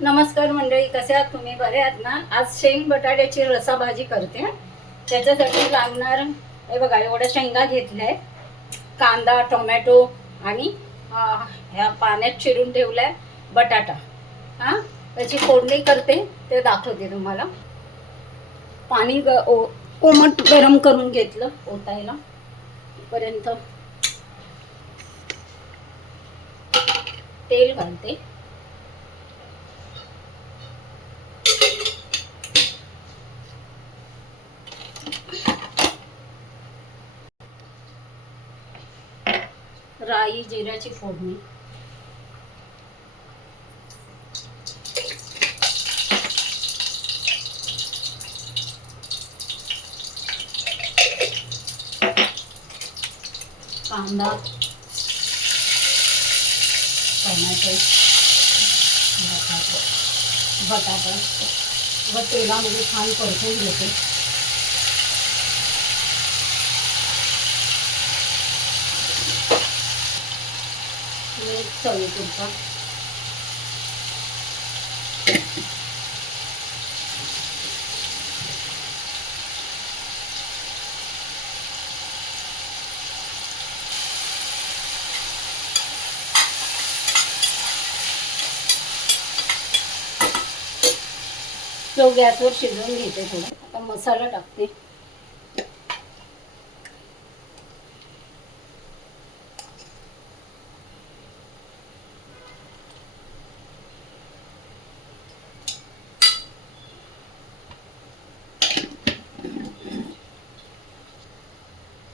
नमस्कार मंडळी, कसे आहात तुम्ही? बरे आहात ना? आज शेंग बटाट्याची रसा भाजी करते. त्याच्यासाठी लागणार हे बघा, एवढ्या शेंगा घेतल्या आहेत, कांदा, टोमॅटो आणि ह्या पाण्यात चिरून ठेवलाय बटाटा. त्याची फोडणी करते, ते दाखवते तुम्हाला. पाणी कोमट गरम करून घेतलं ओतायला पर्यंत. तेल घालते. राई जिऱ्याची फोडणी. कांदा, टोमॅटो, बटाटा व तेलामध्ये छान परतून घेते. चवीपुरता तो गॅसवर शिजवून घेते. थोडा आता मसाला टाकते.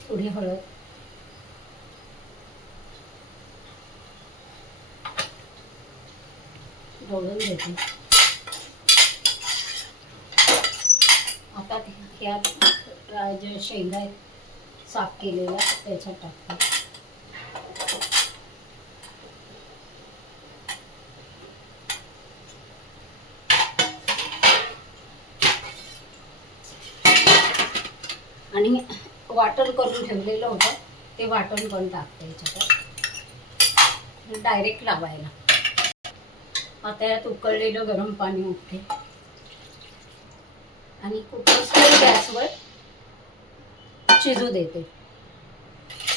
थोडी हळद, ढवळून घेते. आता ह्यात जे शेंगा आहेत साफ केलेल्या त्याच्यात टाकते. आणि वाटण करून ठेवलेलं होतं ते वाटण पण टाकते याच्यात डायरेक्ट लावायला. आता यात उकळलेलं गरम पाणी उठते आणि कुकर गॅसवर शिजू देते.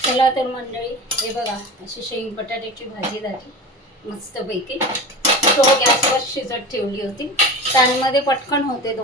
चला तर मंडळी, हे बघा अशी शेंग बटाट्याची भाजी झाली मस्तपैकी. तो गॅसवर शिजत ठेवली होती. पॅनमध्ये पटकन होते.